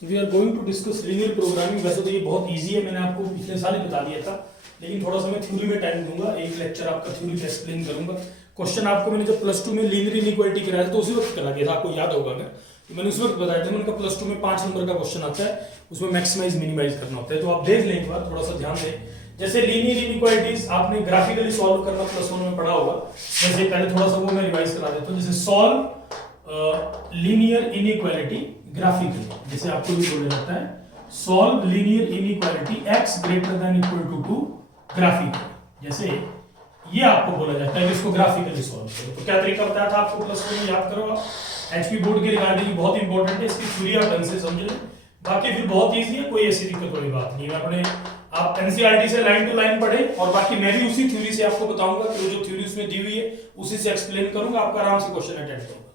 So we are going to discuss linear programming. वैसे तो ये बहुत इजी है, मैंने आपको पिछले साल ही बता दिया था, लेकिन थोड़ा सा मैं थ्योरी में टाइम दूंगा, एक लेक्चर आपका थ्योरी का एक्सप्लेन करूंगा। क्वेश्चन आपको मैंने जब प्लस टू में लीनियर इनइक्वालिटी कराया था तो उसी वक्त करा दिया था, आपको याद होगा अगर, तो मैंने उस वक्त बताया था। मैंने कहा प्लस टू में 5 नंबर का क्वेश्चन आता है, उसमें मैक्सिमाइज मिनिमाइज करना होता है, तो आप देख लें एक बार, थोड़ा सा ध्यान दें। जैसे लीनियर इनइक्वालिटीज आपने ग्राफिकली सॉल्व करना प्लस 1 में पढ़ा होगा, जैसे पहले थोड़ा सा वो मैं रिवाइज करा देता हूँ। जैसे सॉल्व लीनियर इनइक्वालिटी ग्राफिकली, जैसे आपको भी बोला जाता है solve linear inequality x greater than equal to 2 graphically. जैसे ये आपको बोला जाता है कि इसको ग्राफिकली सॉल्व करो। तो क्या तरीका बताया था आपको प्लस 1 में, याद करो आप। एचपी बोर्ड के रिगार्डिंग बहुत इंपॉर्टेंट है, इसकी थ्योरी आप ढंग से समझ लें, बाकी फिर बहुत इजी है, कोई ऐसी दिक्कत वाली बात नहीं है। अपने आप एनसीईआरटी से लाइन टू लाइन पढ़े, और बाकी मैं भी उसी थ्योरी से आपको बताऊंगा कि जो थ्योरी उसमें दी हुई है उसी से एक्सप्लेन करूंगा, आपका आराम से क्वेश्चन अटेंड करूंगा।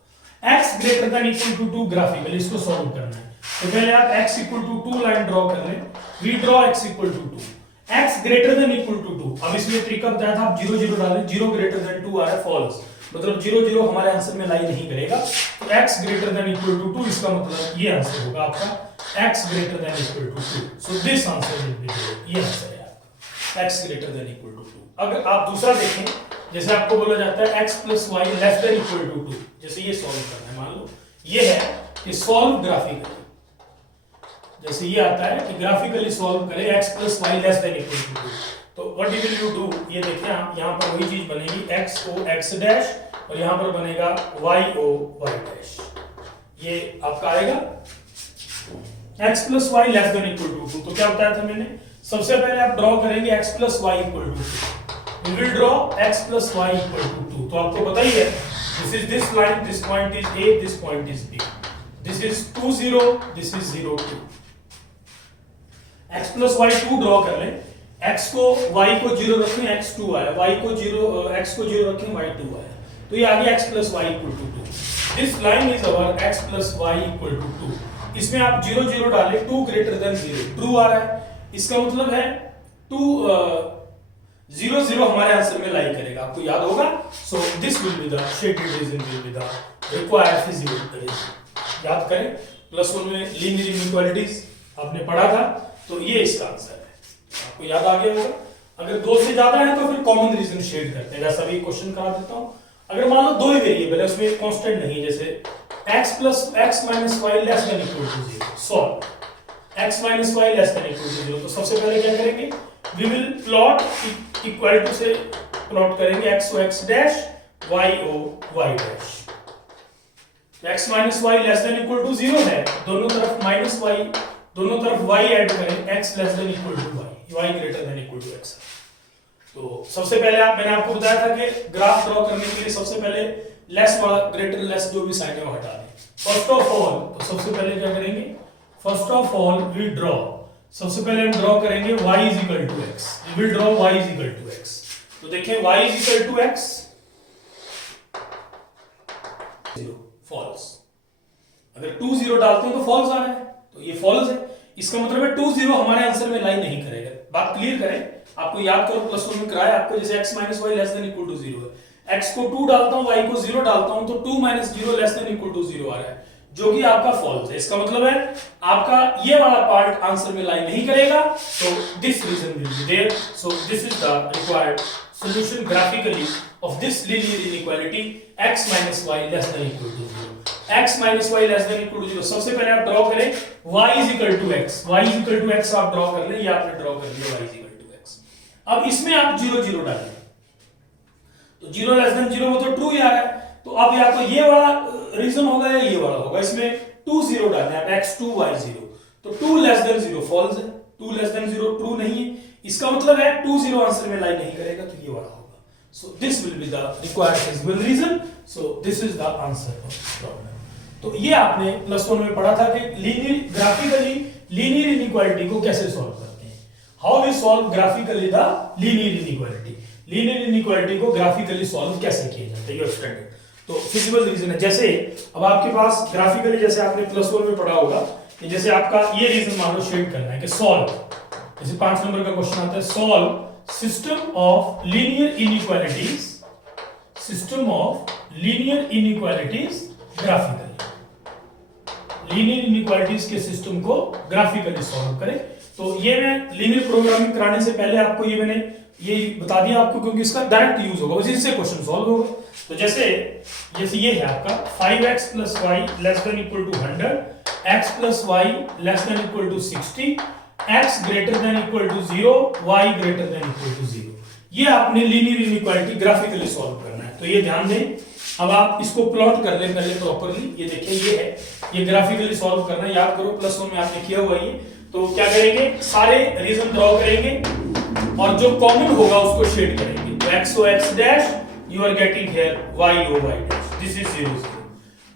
x greater than equal to 2 graphically, इसको सॉल्व करना है। तो पहले आप x equal to 2 line draw कर लें। We draw x equal to 2, x greater than equal to 2। अब इसमें तरीका बताया था, आप 0 0 डालें, 0 ग्रेटर देन 2 आ रहा है फॉल्स, मतलब 0 0 हमारे आंसर में लाई नहीं करेगा। तो x greater than equal to 2, इसका मतलब ये आंसर होगा आपका x greater than equal to 2। So this answer will be, ये आंसर है आपका x greater than equal to 2। अगर आप दूसरा देखें, जैसे आपको बोला जाता है x plus y less than equal to 2, जैसे ये सॉल्व करना है। मान लो ये है कि सॉल्व ग्राफिकली, जैसे ये आता है कि ग्राफिकली सॉल्व करें x plus y less than equal to 2, तो व्हाट विल यू डू, ये देखिए आप, यहां पर वही चीज बनेगी x o x डैश, और यहां पर बनेगा y o y डैश। ये आपका आएगा x plus y less than equal to 2। तो क्या बताया था मैंने, सबसे पहले आप ड्रॉ करेंगे x plus y equal to 2। We will draw x plus y equal to 2। तो आपको पता ही है, this is this line, this point is A, this point is B, this is 2 0, this is 0 2। x plus y 2 draw कर लें, x को y को 0 रखें, x 2 आया, y को 0 x को 0 रखें, y 2 आया, तो ये आ गया x plus y equal to 2। This line is our x plus y equal to 2। इसमें आप 0 0 डालें, 2 greater than 0 ट्रू आ रहा है, इसका मतलब है 2 0 0 हमारे आंसर में लाई करेगा, आपको याद होगा। So this will be the shaded region, will be the required physical region. याद करें प्लस 1 में लीनियर इनइक्वालिटीज आपने पढ़ा था, तो ये इसका आंसर है, आपको याद आ गया होगा। अगर 2 से ज्यादा है तो फिर कॉमन रीजन शेड करते हैं, जैसा भी क्वेश्चन करा देता हूं। अगर मान लो 2 ही वेरिएबल है, उसमें कांस्टेंट नहीं, जैसे x plus x minus y less than equal to 0, solve x minus y less than equal to 0। तो सबसे पहले क्या करेंगे, we will plot equal to से प्लॉट करेंगे x o x dash, y o y dash. x minus y less than equal to 0 है, दोनों तरफ माइनस y, दोनों तरफ y ऐड करें, x less than equal to y greater than equal to x। तो सबसे पहले मैंने आपको बताया था कि ग्राफ ड्रॉ करने के लिए सबसे पहले लेस वाला, ग्रेटर लेस जो भी साइन है वो हटा दें। फर्स्ट ऑफ ऑल, तो सबसे पहले क्या करेंगे, first of all we draw, सबसे पहले हम ड्रॉ करेंगे y is equal to x। We will draw y is equal to x। तो देखें y is equal to x, 0 false। अगर 2 0 डालते हैं तो false आ रहा है, तो ये false है, इसका मतलब है 2 0 हमारे आंसर में लाई नहीं करेगा। बात क्लियर करें, आपको याद करो प्लस 1 में कराया आपको, जैसे x minus y less than equal to 0 है, x को 2 डालता हूं, y को 0 डालता हूं, तो 2 minus 0 less than equal to 0 आ रहा है, जो कि आपका फॉल्स है। इसका मतलब है आपका ये वाला पार्ट आंसर में लाई नहीं करेगा, तो this region will be there. So this is the required solution graphically of this linear inequality x minus y less than equal to 0। x minus y less than equal to 0, सबसे पहले आप draw करें y is equal to x, y is equal to x आप draw कर लें, ये आपने draw कर लिया y is equal to x। अब इसमें आप 0 0 डालें, तो 0 लेस देन 0 वो तो ट्रू ही आ रहा है, तो अब या तो ये वाला रीजन होगा या ये वाला होगा। इसमें 2 0 डालना है, x2 y0, तो 2 लेस देन 0 फॉल्स है, 2 लेस देन 0 ट्रू नहीं है, इसका मतलब है 2 0 आंसर में लाई नहीं करेगा, तो ये वाला होगा। So this will be the required physical region. So this is the answer of this problem. तो ये आपने प्लस 1 में पढ़ा था कि लीनियर ग्राफिकली लीनियर इनइक्वालिटी को कैसे सॉल्व करते हैं, how we solve graphically the linear inequality. Linear inequality को ग्राफिकली सॉल्व कैसे किया जाता है, ये स्टैंडर्ड तो फिजिकल रीजन है। जैसे अब आपके पास ग्राफिकली, जैसे आपने प्लस 1 में पढ़ा होगा कि जैसे आपका ये रीजन मान लो शेड करना है कि सॉल्व, जैसे 5 नंबर का क्वेश्चन आता है, solve system of linear inequalities, system of linear inequalities graphically. Linear inequalities के सिस्टम को ग्राफिकली सॉल्व करें। तो ये मैं लीनियर प्रोग्रामिंग कराने से पहले आपको मैंने ये बता दिया आपको, क्योंकि इसका डायरेक्ट यूज होगा, उसी से क्वेश्चन सॉल्व होगा। तो जैसे ये है आपका 5x + y ≤ 100, x + y ≤ 60, x > 0, y > 0। ये आपने लीनियर इनइक्वालिटी ग्राफिकली सॉल्व करना है। तो ये ध्यान दें। अब आप इसको प्लॉट कर लें पहले प्रॉपर्ली। ये देखिए ये है, ये ग्राफिकली सॉल्व करना है। याद करो +1 में आपने किया हुआ ये। तो क्या करेंगे, सारे रीजन ड्रॉ करेंगे और जो कॉमन होगा उसको शेड करेंगे। तो x o x dash, you are getting here y o y dash, this is 0 0,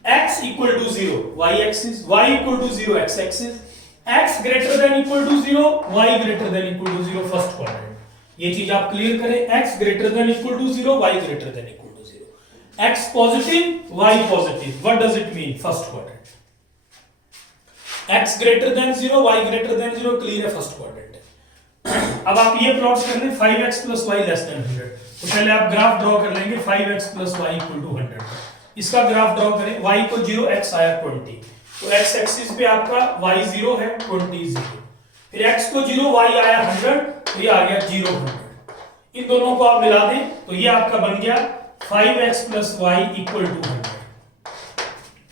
x = 0 y axis, y = 0 x axis, x greater than equal to 0, y greater than equal to 0 first quadrant. ये चीज आप clear करें, x greater than equal to 0, y greater than equal to 0, x positive, y positive, what does it mean, first quadrant. x greater than 0, y greater than 0 clear है, first quadrant. अब आप ये plot कर लें 5x + y < 100। तो पहले आप graph draw कर लेंगे 5x + y = 100। इसका ग्राफ ड्रॉ करें, y को 0, x आया 20, तो x एक्सिस पे आपका y 0 है, 20 0, फिर x को 0, y आया 100, तो ये आ गया 0 100। इन दोनों को आप मिला दें तो ये आपका बन गया 5x + y = 100।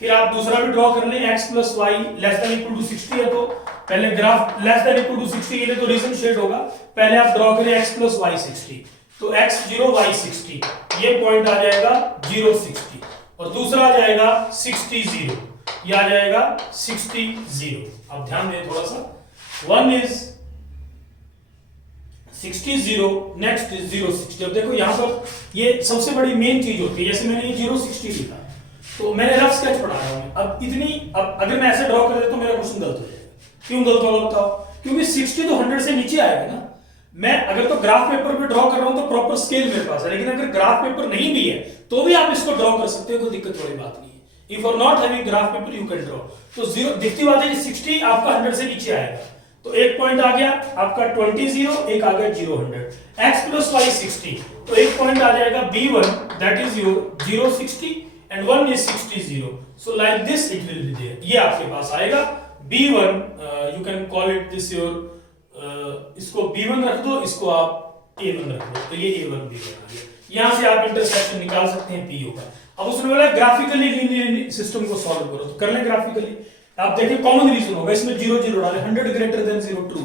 फिर आप दूसरा भी ड्रॉ कर लें, x + y <= 60 है, तो पहले ग्राफ <= 60 के लिए तो रीजन शेड होगा। पहले आप ड्रॉ करें x + y 60, तो x 0, y 60, ये पॉइंट आ जाएगा 0 60, और दूसरा आ जाएगा 60 0, ये आ जाएगा 60 0। अब ध्यान दें थोड़ा सा, 1 is 60 0, नेक्स्ट इज 0 60। अब देखो यहाँ पर ये सबसे बड़ी मेन चीज होती है। जैसे मैंने ये 0 60 लिखा, तो मैंने रफ स्केच पढ़ा रहा हूं। अब अगर मैं ऐसे ड्रॉ कर देता तो मेरा क्वेश्चन गलत हो जाएगा। क्यों गलत होगा बताओ? क्योंकि 60 तो 100 से नीचे आएगा ना। मैं अगर तो ग्राफ पेपर पे ड्रॉ कर रहा हूं तो प्रॉपर स्केल मेरे पास है, लेकिन अगर ग्राफ पेपर नहीं भी है तो भी आप इसको ड्रॉ कर सकते हो, कोई दिक्कत वाली बात नहीं है। If you are not having graph paper you can draw. तो 0 दिखती बात है कि 60 आपका 100 से नीचे आएगा, तो एक पॉइंट आ गया आपका 20 0, एक आ गया 0 100। x + y 60, तो एक पॉइंट आ जाएगा b1, that is your 0 60 and 1 is 60 0, so like this it will be there। ये आपके पास आएगा b1, you can call it this your इसको b1 रख दो, इसको आप a1 रख दो, तो ये a1 b1 आ गया। यहां से आप इंटरसेक्शन निकाल सकते हैं p होगा। अब उसने बोला ग्राफिकली लीनियर सिस्टम को सॉल्व करो, तो कर ले ग्राफिकली। आप देखिए कॉमन रीजन होगा इसमें, 0 0 डाले, 100 greater than 0 ट्रू,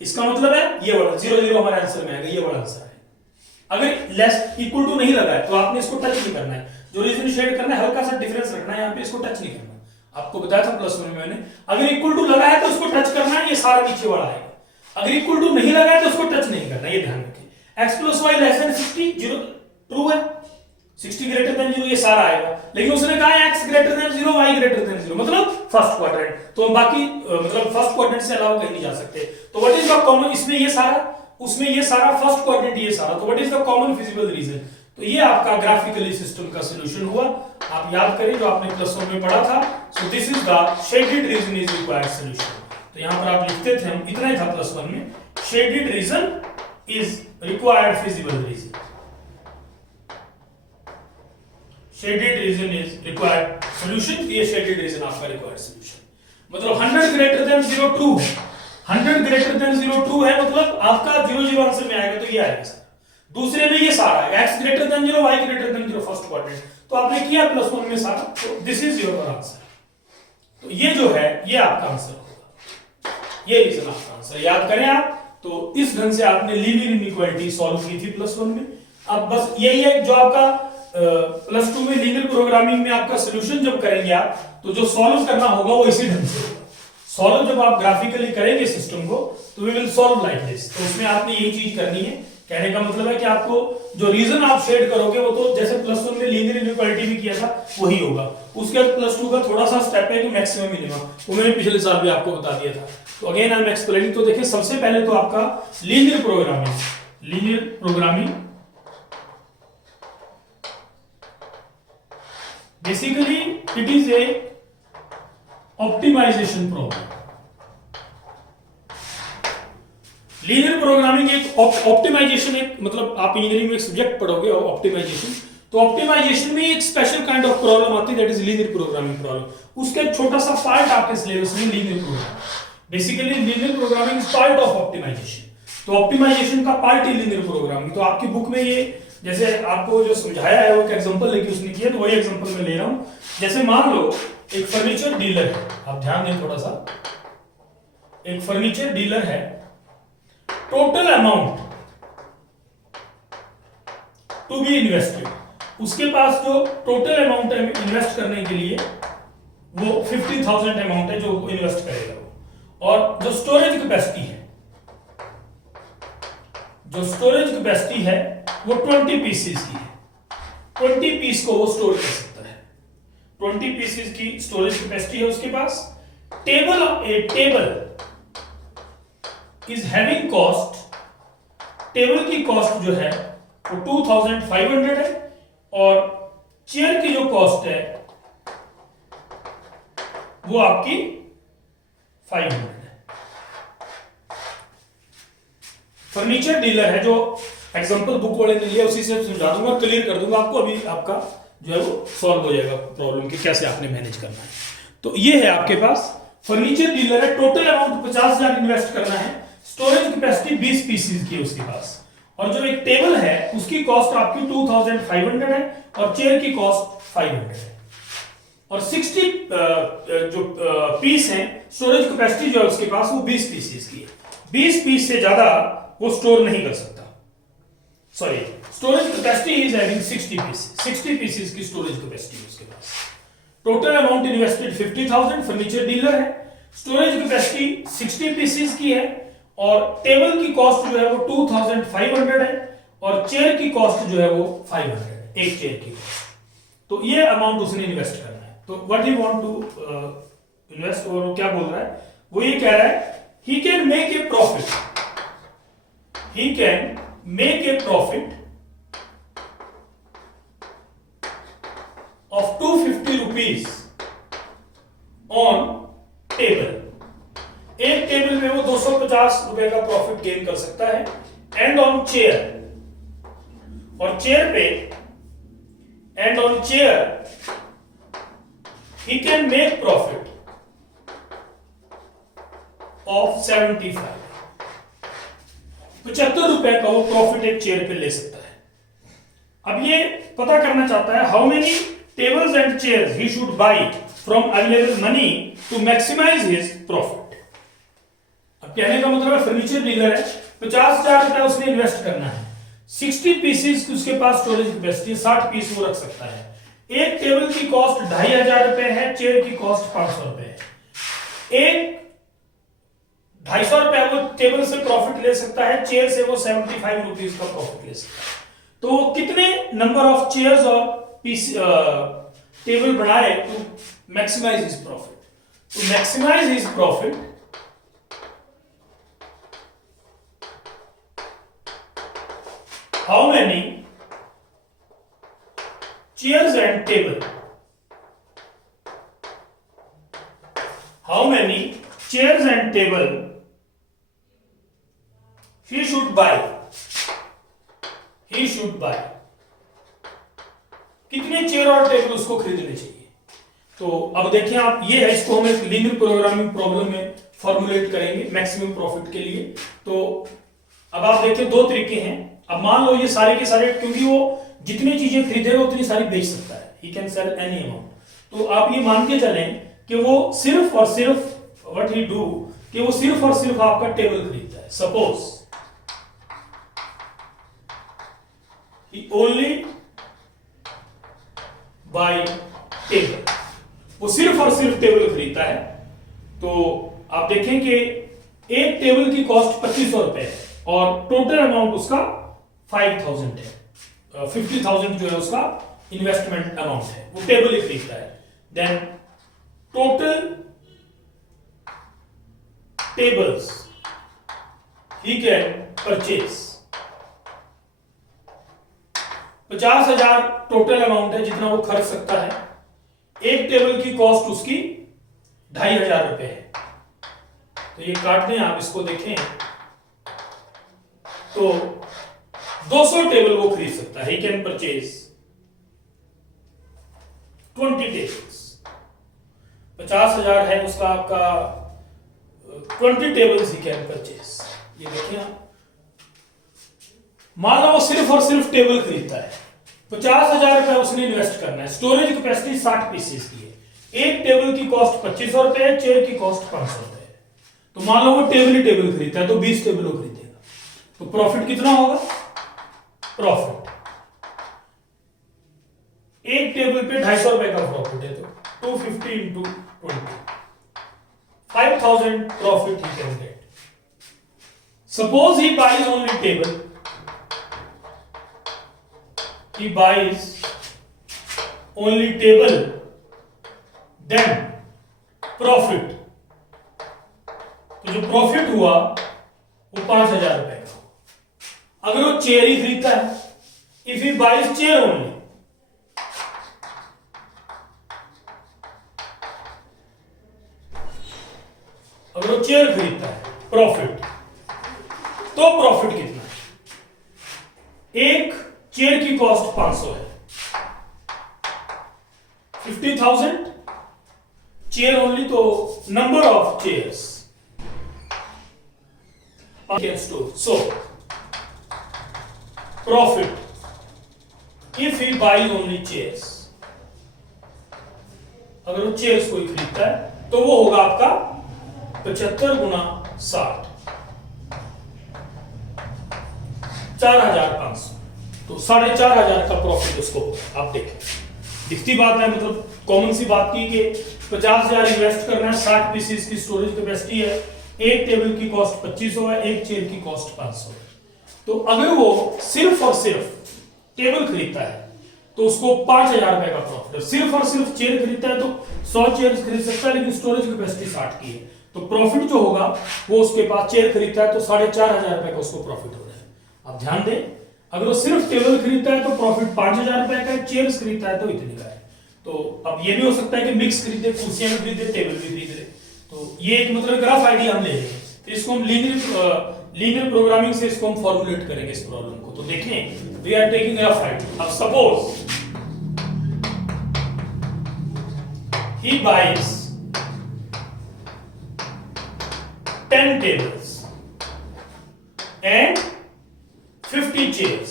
इसका मतलब है ये वाला 0 0 हमारे आंसर में आएगा, ये वाला आंसर है। अगर लेस इक्वल टू नहीं लगा है तो आपने इसको टच नहीं करना है, जो रीजन शेड करना है हल्का सा डिफरेंस रखना है, यहाँ पे इसको टच नहीं करना। आपको बताया था +1 में मैंने, अगर इक्वल टू लगा है तो उसको टच करना है, ये सारा नीचे वाला आएगा। अगर इक्वल टू नहीं लगा है तो उसको टच नहीं करना, ये ध्यान रखें। x + y < 60 0 ट्रू है, 60 greater than 0 ये सारा आएगा, लेकिन उसने कहा x greater than 0, y greater than 0, मतलब फर्स्ट क्वाड्रेंट। तो हम बाकी मतलब फर्स्ट क्वाड्रेंट से अलावा कहीं नहीं जा सकते। तो व्हाट इज द कॉमन, इसमें ये सारा, उसमें ये सारा, फर्स्ट क्वाड्रेंट ये सारा, तो what is the common feasible region? तो ये आपका ग्राफिकली सिस्टम का सॉल्यूशन हुआ। आप याद करें जो आपने +1 में पढ़ा था। सो this is the shaded reason is required solution. तो यहां पर आप लिखते थे, हम इतना ही था +1 में, shaded region is required feasible region, shaded region is required solution. ये शेडेड रीजन आपका रिक्वायर्ड सॉल्यूशन। मतलब 100 greater than 0 ट्रू है, 100 greater than 0 ट्रू है, मतलब आपका 0 0 आंसर में आएगा, तो ये आएगा सर। दूसरे में ये सारा है, x greater than 0, y greater than 0 first quadrant, तो आपने किया +1 में सारा, तो दिस इज योर आंसर। तो ये जो है ये आपका आंसर होगा, ये रीजन आपका आंसर। याद करें आप, तो इस ढंग से आपने लीनियर इनइक्वालिटी सॉल्व की थी +1 में। अब बस यही है जो आपका +2 में लीनियर प्रोग्रामिंग में आपका सॉल्यूशन जब करेंगे आप, तो जो सॉल्व करना होगा वो इसी ढंग से होगा। सॉल्व जब आप ग्राफिकली करेंगे सिस्टम को, तो we will solve like this. तो उसमें आपने यही चीज करनी है। कहने का मतलब है कि आपको जो रीजन आप शेड करोगे वो तो जैसे +1 में लीनियर इनइक्वालिटी भी किया था वही होगा। उसके बाद +2 का थोड़ा सा स्टेप है कि मैक्सिमम मिनिमम, वो मैंने पिछले साल भी आपको बता दिया था। तो अगेन आई एम एक्सप्लेनिंग। तो देखिए सबसे पहले तो आपका linear programming basically it is a optimization problem. Linear programming एक ऑप्टिमाइजेशन, एक मतलब आप इंजीनियरिंग में एक सब्जेक्ट पढ़ोगे ऑप्टिमाइजेशन, तो ऑप्टिमाइजेशन में एक स्पेशल काइंड ऑफ प्रॉब्लम आती है, that is linear programming problem. उसका एक छोटा सा पार्ट आपके सिलेबस में linear programming. Basically linear programming is part of optimization. तो ऑप्टिमाइजेशन का पार्ट ही लीनियर प्रोग्रामिंग। तो आपकी बुक में ये जैसे आपको जो समझाया है वो एक एग्जांपल लेके उसने किया, तो वही एग्जांपल मैं ले रहा हूं। जैसे मान लो एक फर्नीचर डीलर है, आप ध्यान दें थोड़ा सा, एक फर्नीचर डीलर है, total amount to be invested, उसके पास जो टोटल अमाउंट है इन्वेस्ट करने के लिए वो 50,000 अमाउंट है जो इन्वेस्ट करेगा वो। और जो स्टोरेज कैपेसिटी है, जो स्टोरेज कैपेसिटी है वो 20 पीसेस की है। 20 पीस को वो स्टोर कर सकता है, 20 पीसेस की स्टोरेज कैपेसिटी है उसके पास। Table is having cost, table की कॉस्ट जो है वो 2500 है, और चेयर की जो कॉस्ट है वो आपकी 500 है। फर्नीचर डीलर है, जो एग्जांपल बुक वाले ने लिया उसी से समझा दूंगा, क्लियर कर दूंगा आपको। अभी आपका जो है वो सॉल्व हो जाएगा प्रॉब्लम कि कैसे आपने मैनेज करना है। तो ये है आपके पास फर्नीचर डीलर है, टोटल अमाउंट 50,000 इन्वेस्ट करना है, स्टोरेज कैपेसिटी 20 पीसेस की है उसके पास, और जो एक टेबल है उसकी कॉस्ट आपकी 2500 है और चेयर की कॉस्ट 500 है, और 60 जो पीस है स्टोरेज कैपेसिटी जो है उसके पास वो 20 पीसेस की है। 20 पीस से ज्यादा वो स्टोर नहीं कर सकता। Sorry, storage capacity is having 60 pieces, 60 pieces की स्टोरेज कैपेसिटी उसके पास। Total amount invested 50,000, furniture dealer है, स्टोरेज कैपेसिटी 60 पीसेस की है, और टेबल की कॉस्ट जो है वो 2500 है, और चेयर की कॉस्ट जो है वो 500 है, एक चेयर की कॉस्ट। तो ये अमाउंट उसने इन्वेस्ट करना है। तो what he want to invest, और वो क्या बोल रहा है, वो ये कह रहा है he can make a profit, he can make a profit of 250 rupees on table. एक टेबल में वो 250 रुपए का प्रॉफिट गेन कर सकता है, एंड ऑन चेयर, और चेयर पे, and on chair he can make profit of 75 रुपए का वो प्रॉफिट एक चेयर पे ले सकता है। अब ये पता करना चाहता है how many tables and chairs he should buy from available money to maximize his profit। अब कहने का मतलब है फर्नीचर डीलर है, 50,000 रुपया उसने इन्वेस्ट करना है, 60 पीसेस उसके पास स्टोरेज कैपेसिटी, 60 पीस वो रख सकता है। एक टेबल की कॉस्ट 2500 रुपए है, चेयर की कॉस्ट 500 रुपए है। एक 250 रुपए वो टेबल से प्रॉफिट ले सकता है, चेयर से वो 75 रुपीज का प्रॉफिट ले सकता है। तो कितने नंबर ऑफ चेयर्स और पीस टेबल बनाए to maximize his profit. To maximize his profit how many chairs and table, how many chairs and table he should buy, he should buy, कितने chair और table उसको खरीदने चाहिए। तो अब देखिए आप, ये है, इसको हम एक लीनियर प्रोग्रामिंग प्रॉब्लम में फॉर्मुलेट करेंगे मैक्सिमम प्रॉफिट के लिए। तो अब आप देखिए दो तरीके हैं। अब मान लो ये सारे के सारे, क्योंकि वो जितनी चीजें खरीदेगा उतनी सारी बेच सकता है, he can sell any amount. तो आप ये मान के चलें कि वो सिर्फ और सिर्फ व्हाट ही डू, कि वो सिर्फ और सिर्फ आपका टेबल खरीदता है। Suppose he only buy table, वो सिर्फ और सिर्फ टेबल खरीदता है। तो आप देखें कि एक टेबल की कॉस्ट 2500 रुपए है और टोटल अमाउंट उसका 5000 है। 50,000 जो है उसका इन्वेस्टमेंट अमाउंट है, वो टेबल ही खरीदता है। Then total tables he can purchase, 50,000 total amount है जितना वो खर्च सकता है। एक टेबल की कॉस्ट उसकी 2500 रुपए है। तो ये काट दें आप, इसको देखें तो 200 टेबल वो खरीद सकता है, ही कैन परचेज 20 टेबल्स, 50,000 है उसका आपका 20 टेबल्स ही कैन परचेस। ये देखिए आप, मान लो वो सिर्फ और सिर्फ टेबल खरीदता है, 50,000 रुपए उसने इन्वेस्ट करना है, स्टोरेज कैपेसिटी 60 पीसेस की है, एक टेबल की कॉस्ट 2500 रुपए है, चेयर की कॉस्ट 500 रुपए है। तो मान लो वो टेबल ही टेबल खरीदता है तो 20 टेबल वो खरीदेगा, तो प्रॉफिट कितना होगा? प्रॉफिट एक टेबल पे 250 रुपए का प्रॉफिट है, तो 250 into 20, 5,000 profit he can get. Suppose he buys only table, he buys only table, then profit, तो जो प्रॉफिट हुआ वो 5,000 रुपए का। अगर वो चेयर ही खरीदता है, if he buys chair only, अगर वो चेयर खरीदता है प्रॉफिट, तो प्रॉफिट कितना है? एक चेयर की कॉस्ट 500 है, 50,000 चेयर ओनली, तो number of chairs store, so profit if he buys only chairs, अगर वो चेयर्स कोई खरीदता है तो वो होगा आपका 75 गुना 60, 4,500, तो 4,500 का प्रॉफिट उसको होगा। आप देखें, दिखती बात है, मतलब कॉमन सी बात की कि 50,000 इन्वेस्ट करना है, 60 पीसेस की स्टोरेज कैपेसिटी है, एक टेबल की कॉस्ट 2500 है, एक चेयर की कॉस्ट 500 है। तो अगर वो सिर्फ और सिर्फ टेबल खरीदता है तो उसको 5,000 रुपए का प्रॉफिट है, सिर्फ और सिर्फ चेयर खरीदता है तो 100 चेयर खरीद सकता है, लेकिन स्टोरेज कैपेसिटी 60 की है, तो प्रॉफिट जो होगा वो उसके पास, चेयर खरीदता है तो 4,500 रुपए का उसको प्रॉफिट हो रहा है। अब ध्यान दें, अगर वो सिर्फ टेबल खरीदता है तो प्रॉफिट 5,000 रुपए का है, चेयर्स खरीदता है तो इतने का है। तो अब ये भी हो सकता है कि मिक्स खरीदे, कुर्सियां भी खरीदे, टेबल भी खरीद ले, तो ये एक मतलब रफ आइडिया हम ले रहे हैं। तो इसको हम लीनियर प्रोग्रामिंग से इसको हम फॉर्मुलेट करेंगे इस प्रॉब्लम को। तो देखें, we are taking rough idea. अब suppose he buys 10 tables and 50 chairs,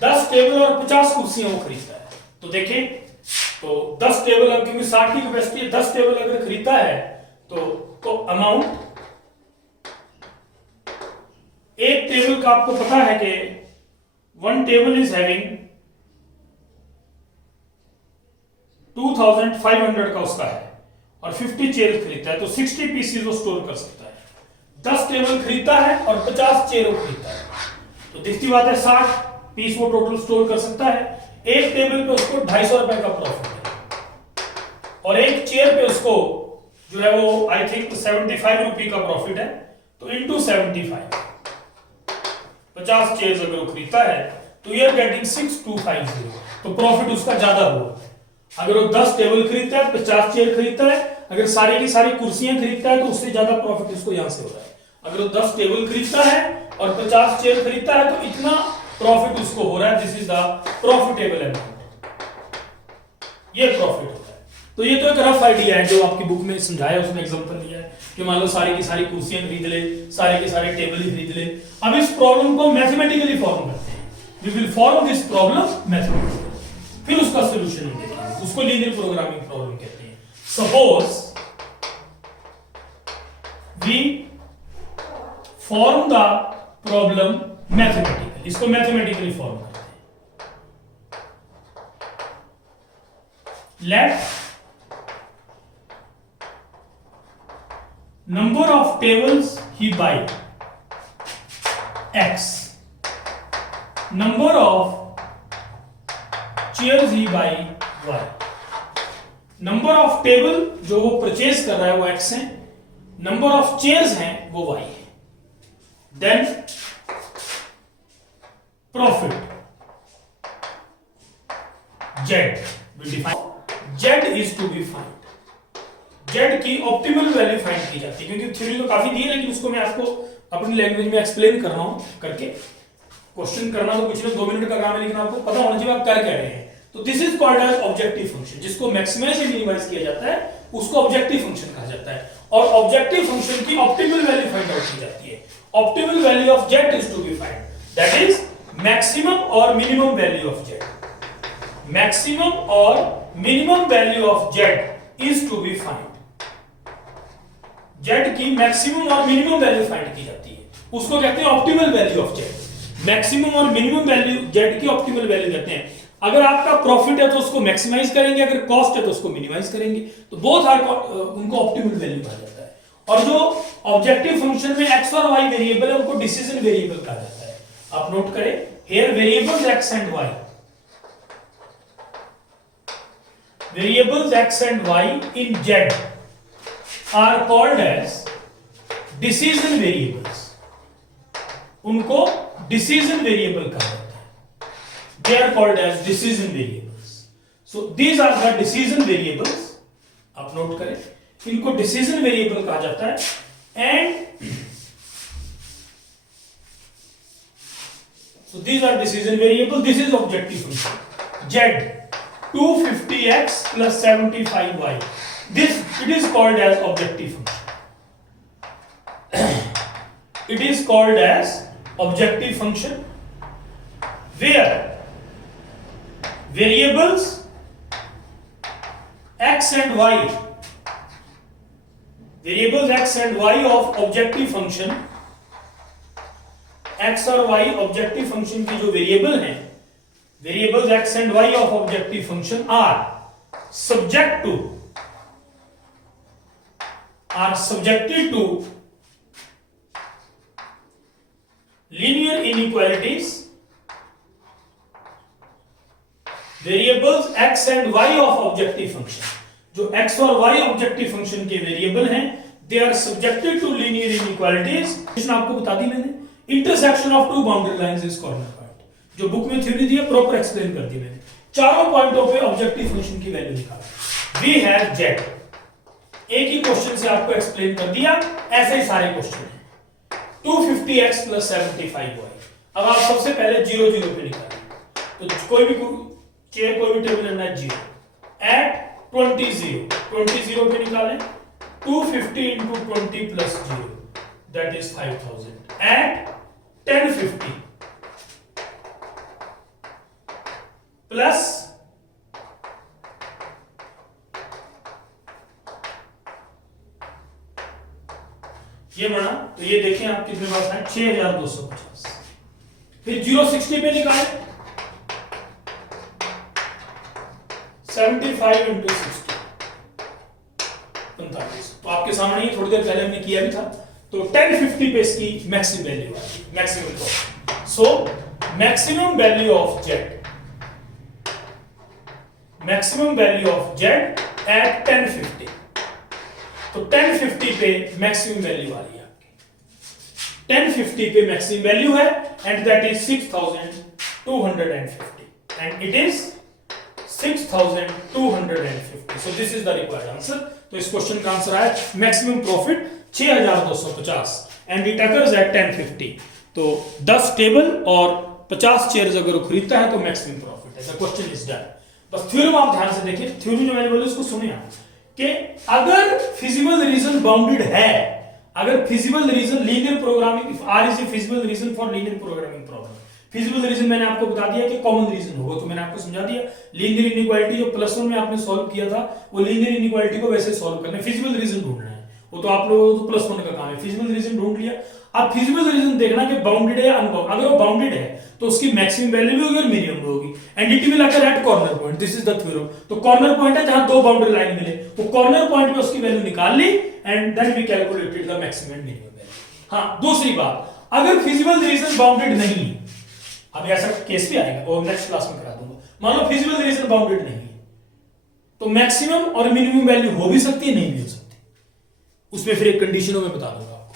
10 table और 50 कुर्सियां वो खरीदता है। तो देखें, तो 10 टेबल, क्योंकि 60 की कैपेसिटी है, 10 टेबल अगर खरीदता है तो अमाउंट, एक टेबल का आपको पता है कि 1 टेबल इज हैविंग 2,500 का उसका है, और 50 चेयर खरीदता है तो 60 पीसेस वो स्टोर कर सकता है। 10 टेबल खरीदता है और 50 चेयर वो खरीदता है, तो दिखती बात है 60 पीस वो टोटल स्टोर कर सकता है। एक टेबल पे उसको 250 रुपए का प्रॉफिट है, और एक चेयर पे उसको जो है वो आई थिंक 75 रुपए का प्रॉफिट है, तो इंटू 75, 50 चेयर्स अगर वो खरीदता है तो यू आर गेटिंग 6250, तो प्रॉफिट उसका ज्यादा हुआ। अगर वो 10 टेबल खरीदता है, 50 चेयर खरीदता है, अगर सारी की सारी कुर्सियां खरीदता है तो उससे ज्यादा प्रॉफिट उसको यहां से हो रहा है। अगर वो 10 टेबल खरीदता है और 50 चेयर खरीदता है तो इतना प्रॉफिट उसको हो रहा है, this is the profitable amount, ये प्रॉफिट होता है। तो ये तो एक रफ आइडिया है जो आपकी बुक में समझाया, उसमें एग्जांपल लिया है कि मान लो सारी की सारी कुर्सियां खरीद ले, सारे के सारे टेबल ही खरीद ले। अब इस प्रॉब्लम को मैथमेटिकली फॉर्म करते हैं, we will form this problem mathematically, फिर उसका सॉल्यूशन हम देखेंगे, उसको लीनियर प्रोग्रामिंग प्रॉब्लम कहते हैं। Suppose we form the problem mathematically, इसको मैथमेटिकली फॉर्म करते हैं। Let number of tables he buy x, number of chairs he buy y, number of table जो वो परचेज कर रहा है वो x है, number of chairs हैं वो y है। then profit z will define, z is to be found, Z की ऑप्टिमल वैल्यू फाइंड की जाती है, क्योंकि थ्योरी तो काफी दी है लेकिन उसको मैं आपको अपनी लैंग्वेज में एक्सप्लेन कर रहा हूं करके। क्वेश्चन करना तो कुछ नहीं, 2 मिनट का काम है, लेकिन आपको पता होना चाहिए आप कर क्या रहे हैं। तो this is called as objective function, जिसको मैक्सिमाइज या मिनिमाइज किया जाता है उसको ऑब्जेक्टिव फंक्शन कहा जाता है। और ऑब्जेक्टिव फंक्शन की ऑप्टिमल वैल्यू फाइंड आउट की जाती है। Optimal value of z is to be find, that is maximum और minimum value of z। Maximum और minimum value of z is to be find. z की maximum और minimum value find की जाती है, उसको कहते हैं optimal value of z। Maximum और मिनिमम वैल्यू z की ऑप्टिमल वैल्यू कहते हैं। अगर आपका प्रॉफिट है तो उसको मैक्सिमाइज करेंगे, अगर कॉस्ट है तो उसको मिनिमाइज करेंगे, तो बोथ आर उनको ऑप्टिमल वैल्यू कहा जाता है। और जो ऑब्जेक्टिव फंक्शन में x और y वेरिएबल है उनको डिसीजन वेरिएबल कहा जाता है। आप नोट करें, here variables x and y, variables x and y in z are called as decision variables. उनको डिसीजन वेरिएबल कहा जाता है। They are called as decision variables. So these are the decision variables. आप note करें, इनको decision variable कहा जाता है। And so these are decision variables. This is objective function. Z 250x plus 75y. This it is called as objective function. It is called as objective function where variables x and y, variables x and y of objective function, x और y objective function की जो variable हैं, variables x and y of objective function are subjected to linear inequalities। Variables x and y of objective function, जो x और y objective function के variable हैं, they are subjected to linear inequalities. आपको बता दी मैंने, intersection of two boundary lines is corner point. जो book में थ्योरी दी है प्रॉपर एक्सप्लेन कर दी मैंने। चारों पॉइंटों पे ऑब्जेक्टिव फंक्शन की वैल्यू निकाला। वी हैव z, एक ही क्वेश्चन से आपको एक्सप्लेन कर दिया, ऐसे ही सारे क्वेश्चन हैं। 250x plus 75y। अब आप सबसे पहले 0 0 पे निकालें, तो कोई भी टेबल लेना है 0 एट 20 0 पे निकालें। 250 into 20 plus 0 that is 5000 at 1050 plus ये बना, तो ये देखें आप कितने पास है 6250। फिर 060 पे निकालें, 75 into 60 45। तो आपके सामने ही थोड़ी देर पहले हमने किया भी था। तो 1050 पे इसकी मैक्सिमम वैल्यू आ गई, maximum cost. So maximum value of z, maximum value of z at 1050। तो 1050 पे मैक्सिमम वैल्यू आ रही है आपकी, 1050 पे मैक्सिमम वैल्यू है and that is 6250 and it is 6250। So this is the required answer. तो इस क्वेश्चन का आंसर है maximum profit 6250 and it occurs at 1050। तो 10 टेबल और 50 चेयर्स अगर वो खरीदता है तो मैक्सिमम प्रॉफिट है। The question is done. बस थ्योरम आप ध्यान से देखिए, थ्योरम जो मैंने बोला उसको सुनिए आप, कि अगर फिजिबल रीजन बाउंडेड है, अगर feasible region linear programming, R is a feasible region for linear programming problem. Feasible region मैंने आपको बता दिया कि कॉमन रीजन होगा, तो मैंने आपको समझा दिया। लीनियर इनइक्वालिटी जो +1 में आपने सॉल्व किया था, वो लीनियर इनइक्वालिटी को वैसे सॉल्व करना है, फिजिबल रीजन ढूंढना है, वो तो आप लोगों को +1 का काम है। फिजिबल रीजन ढूंढ लिया, अब फिजिबल रीजन देखना कि बाउंडेड है या अनबाउंडेड। अगर वो बाउंडेड है तो उसकी मैक्सिमम वैल्यू भी होगी और मिनिमम भी होगी, and it will occur at corner point. This is the theorem. तो कॉर्नर पॉइंट है जहां दो बाउंड्री लाइन मिले, वो कॉर्नर पॉइंट पे उसकी वैल्यू निकाल ली and then we calculated the maximum and minimum value. हां, दूसरी बात, अगर फिजिबल रीजन बाउंडेड नहीं, अब ऐसा केस भी आएगा, वो नेक्स्ट क्लास में करा दूंगा। मान लो फिजिबल रीजन बाउंडेड नहीं है, तो मैक्सिमम और मिनिमम वैल्यू हो भी सकती है, नहीं भी हो सकती। उसमें फिर एक कंडीशनों में बता दूंगा आपको।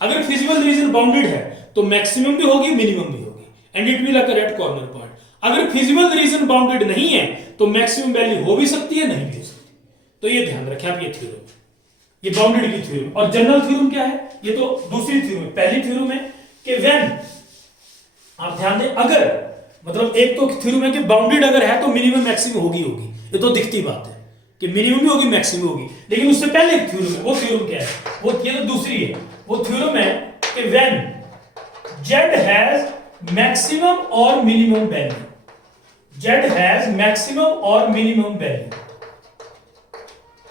अगर फिजिबल रीजन बाउंडेड है तो मैक्सिमम भी होगी, मिनिमम भी होगी, and it will occur at corner point. अगर फिजिबल रीजन बाउंडेड नहीं है तो मैक्सिमम वैल्यू हो भी सकती है, नहीं भी हो सकती। तो ये ध्यान रखें आप, ये थ्योरम, ये बाउंडेड की थ्योरम। और जनरल थ्योरम क्या है, ये तो दूसरी थ्योरम है। पहली थ्योरम है कि व्हेन, आप ध्यान दें, अगर मतलब एक तो थ्योरम है कि बाउंडेड अगर है तो मिनिमम मैक्सिमम होगी, ये तो दिखती बात है कि मिनिमम भी होगी मैक्सिमम होगी। लेकिन उससे पहले एक थ्योरम है, वो थ्योरम क्या है, वो ये तो दूसरी है, वो थ्योरम है कि व्हेन z हैज मैक्सिमम और minimum value, z has maximum और मिनिमम वैल्यू,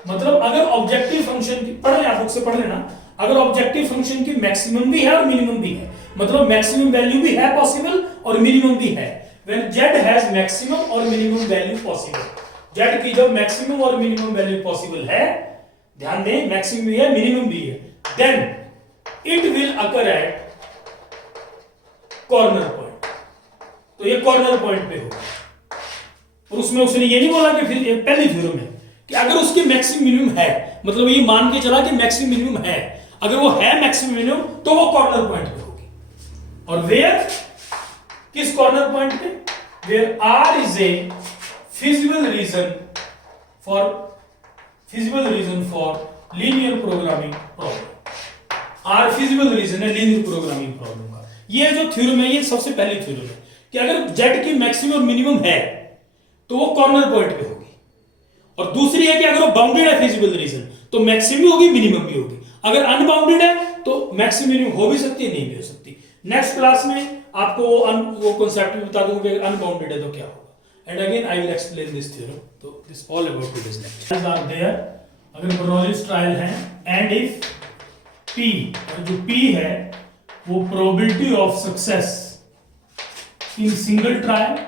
मतलब अगर ऑब्जेक्टिव फंक्शन की पढ़ ले, आप लोग से पढ़ लेना, अगर ऑब्जेक्टिव फंक्शन की मैक्सिमम भी है और मिनिमम भी है, मतलब मैक्सिमम वैल्यू भी है पॉसिबल और मिनिमम भी है, व्हेन z हैज मैक्सिमम और मिनिमम वैल्यू पॉसिबल, z की जब मैक्सिमम और मिनिमम वैल्यू पॉसिबल है, ध्यान दें मैक्सिमम भी है मिनिमम भी है, then it will occur at corner point, तो ये कॉर्नर पॉइंट पे होगा। और उसमें उसने ये नहीं बोला कि फिर पहली थ्योरम है कि अगर उसकी मैक्सिमम मिनिमम है, मतलब ये मान के चला कि मैक्सिमम मिनिमम है, अगर वो है मैक्सिमम मिनिमम तो वो कॉर्नर पॉइंट पे होगी। और वेयर, किस कॉर्नर पॉइंट पे, where R is a feasible reason for linear programming problem, R feasible reason है linear programming problem का। ये जो थ्योरम है ये सबसे पहली थ्योरम है कि अगर z की मैक्सिमम और मिनिमम है तो वो कॉर्नर पॉइंट पे होगी, और दूसरी है कि अगर वो बाउंडेड है feasible reason तो मैक्सिमम भी होगी मिनिमम भी होगी, अगर अनबाउंडेड है तो मैक्सिमम मिनिमम हो भी सकती है नहीं भी हो सकती। नेक्स्ट क्लास में आपको वो कॉन्सेप्ट भी बता दूंगा कि अनबाउंडेड है तो क्या होगा। And again I will explain this theorem. So this is all about today's lecture. Are there? अगर Bernoulli's trial है and if P, और जो P है वो probability of success in single trial,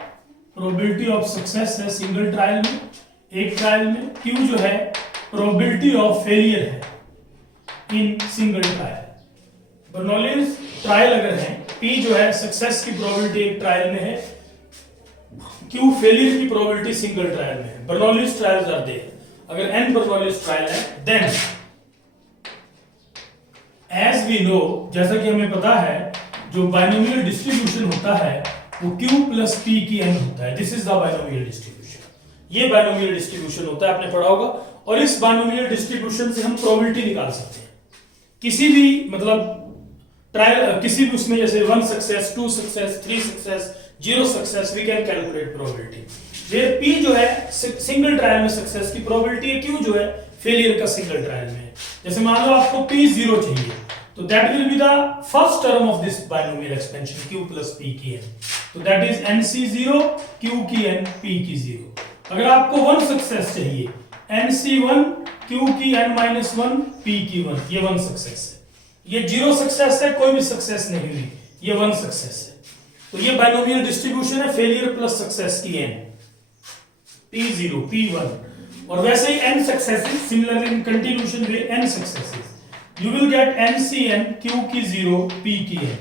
probability of success है single trial में, एक trial में, Q जो है probability of failure है in single trial। Bernoulli's trial अगर है, P जो है सक्सेस की probability एक ट्रायल में है, Q फेलियर की प्रोबेबिलिटी सिंगल ट्रायल में है। बर्नौलीज ट्रायल्स आर देयर, अगर n बर्नौलीज ट्रायल है देन एज वी नो, जैसा कि हमें पता है जो बाइनोमियल डिस्ट्रीब्यूशन होता है वो Q प्लस P की n होता है, this is the binomial distribution, ये बाइनोमियल डिस्ट्रीब्यूशन होता है, आपने पढ़ा होगा। और इस बाइनोमियल डिस्ट्रीब्यूशन से हम प्रोबेबिलिटी निकाल सकते हैं किसी भी, मतलब ट्रायल किसी भी उसमें, जैसे 1 success 2 success 3 success 0 success, we can calculate probability. Where P जो है सिंगल ट्रायल में सक्सेस की प्रोबेबिलिटी है, Q जो है फेलियर का सिंगल ट्रायल में है। जैसे मान लो आपको P 0 चाहिए तो that will be the first term of this binomial expansion Q plus P की n, तो दैट इज NC 0 Q की n P की 0। अगर आपको 1 सक्सेस चाहिए NC 1 Q की n माइनस 1 P की 1, ये 1 सक्सेस है। ये 0 सक्सेस है, कोई भी सक्सेस नहीं हुई, ये 1 सक्सेस है। तो ये बाइनोमियल डिस्ट्रीब्यूशन है फेलियर प्लस सक्सेस की n, P0 P1। और वैसे ही n successes, similarly in continuation way n successes, you will get NCn Q की 0 P की n,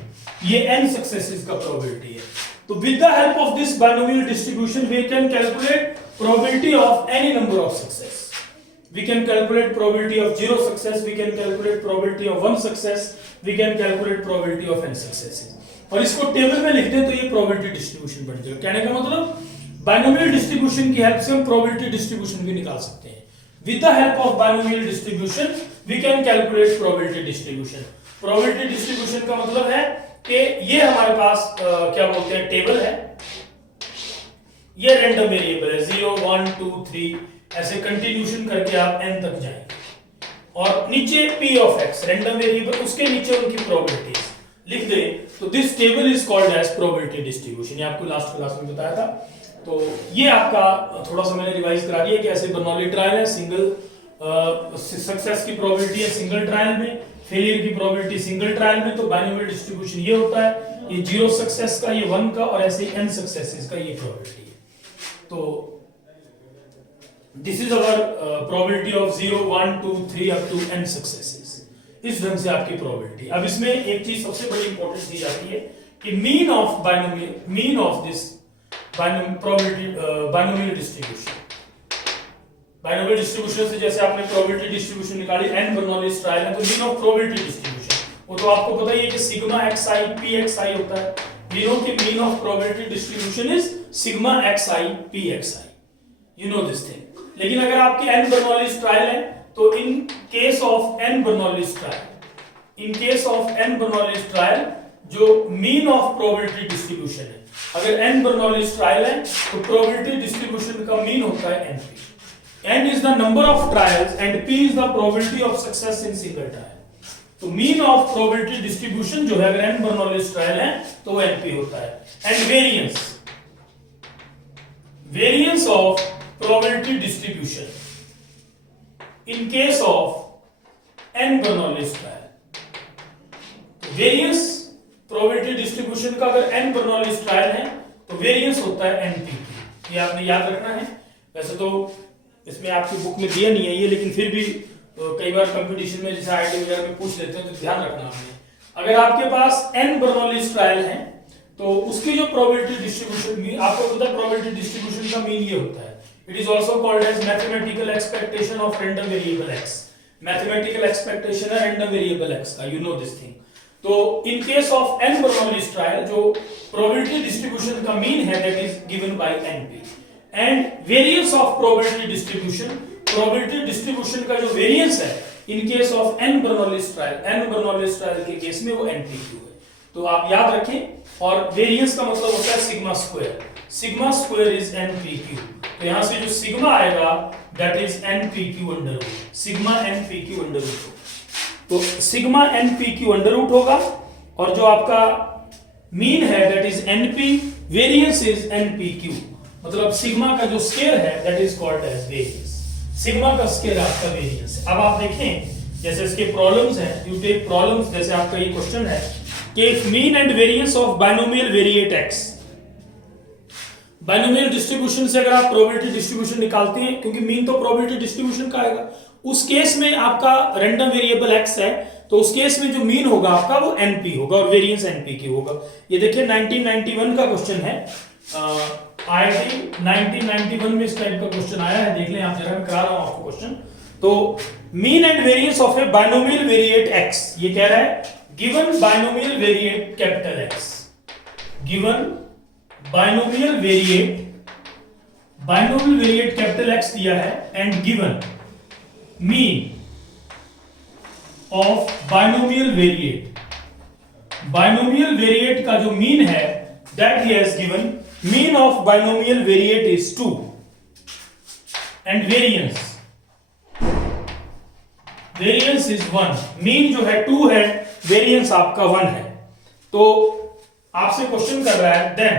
ये n सक्सेसेस का प्रोबेबिलिटी है। तो with the help of this binomial distribution we can calculate probability of any number of success. We can calculate probability of 0 success, we can calculate probability of 1 success, we can calculate probability of n successes। और इसको table में लिख दें तो ये probability distribution बन जाएगा। कहने का मतलब बाइनोमियल डिस्ट्रीब्यूशन की हेल्प से हम प्रोबेबिलिटी डिस्ट्रीब्यूशन भी निकाल सकते हैं। With the help of binomial distribution we can calculate probability distribution. Probability distribution का मतलब है कि ये हमारे पास क्या बोलते हैं टेबल है, ये रैंडम वेरिएबल है 0 1 2 3 ऐसे कंटिन्यूएशन करके आप n तक जाएंगे, और नीचे p of x random variable, उसके नीचे उनकी प्रोबेबिलिटीज लिख दें, तो this table is called as probability distribution. ये आपको लास्ट क्लास में बताया था। तो ये आपका थोड़ा सा मैंने रिवाइज करा दिया कि ऐसे बर्नौली ट्रायल है, सिंगल सक्सेस की प्रोबेबिलिटी है सिंगल ट्रायल में, फेलियर की प्रोबेबिलिटी सिंगल ट्रायल में, तो बाइनोमियल डिस्ट्रीब्यूशन ये होता है, ये 0 सक्सेस का, ये 1 का, और ऐसे n सक्सेसेस का ये प्रोबेबिलिटी है। तो this is our probability of 0 1 2 3 up to n successes. इस ढंग से आपकी प्रोबेबिलिटी। अब इसमें एक चीज सबसे बड़ी इंपॉर्टेंस दी जाती है कि mean of binomial, mean of this probability binomial distribution. Binomial distribution से जैसे आपने प्रोबेबिलिटी डिस्ट्रीब्यूशन निकाली, n बर्नौलीज ट्रायल है, तो मीन ऑफ प्रोबेबिलिटी डिस्ट्रीब्यूशन वो तो आपको पता ही है कि सिग्मा xi pxi होता है। वी नो कि mean of probability distribution is sigma xi pxi, you know this thing. लेकिन अगर आपकी n बर्नौलीज ट्रायल है तो in case of n Bernoulli's trial, in case of n Bernoulli's trial जो mean of probability distribution है, अगर n Bernoulli's trial है तो प्रोबेबिलिटी डिस्ट्रीब्यूशन का मीन होता है np. n is the number of trials and p is the probability of success in single trial. तो mean of probability distribution जो है अगर n बर्नौलीज ट्रायल है तो वो np होता है. And variance of probability distribution in case of n Bernoulli's trial. Variance probability distribution का अगर n बर्नौलीज ट्रायल है तो वेरिएंस होता है np. ये आपने याद रखना है. वैसे तो इसमें आपकी बुक में दिया नहीं है ये, लेकिन फिर भी कई बार कंपटीशन में जैसे आईटी वगैरह में पूछ लेते हैं तो ध्यान रखना आपने. अगर आपके पास n बर्नौलीज ट्रायल है तो उसकी जो प्रोबेबिलिटी डिस्ट्रीब्यूशन, आपको पता है प्रोबेबिलिटी डिस्ट्रीब्यूशन का मीन ये होता है. It is also called as mathematical expectation of random variable x. Mathematical expectation है random variable x का, you know this thing. तो in case of n Bernoulli's trial जो probability distribution का mean है that is given by np. And variance of probability distribution का जो variance है in case of n Bernoulli's trial के case में वो npq है. तो आप याद रखें. और variance का मतलब होता है sigma square. Sigma square is npq. तो यहां से जो सिग्मा आएगा that is npq under root. Sigma npq under root. तो सिग्मा npq अंडर रूट होगा और जो आपका मीन है that is np. Variance is npq. मतलब सिग्मा का जो स्क्वायर है that is called as variance. Sigma का स्क्वायर आपका वेरिएंस है. अब आप देखें जैसे इसके प्रॉब्लम्स हैं. You take problems. जैसे आपका ये क्वेश्चन है कि if mean and variance of binomial variate x. Binomial distribution से अगर आप प्रोबेबिलिटी डिस्ट्रीब्यूशन निकालते हैं, क्योंकि मीन तो प्रोबेबिलिटी डिस्ट्रीब्यूशन का आएगा, उस केस में आपका रैंडम वेरिएबल x है तो उस केस में जो मीन होगा आपका वो np होगा और वेरिएंस np की होगा. ये देखिए 1991 का क्वेश्चन है. आईआईटी 1991 में इस टाइप का क्वेश्चन आया है. देख लें आप जरा, मैं करा रहा हूं आपको क्वेश्चन. तो mean and variance of A binomial variate x. ये कह रहा है given binomial variate capital x. Given binomial variate capital x दिया है and given mean of binomial variate का जो मीन है that he has given. Mean of binomial variate is 2 and variance is 1. Mean जो है 2 है, वेरिएंस आपका 1 है. तो आपसे क्वेश्चन कर रहा है देन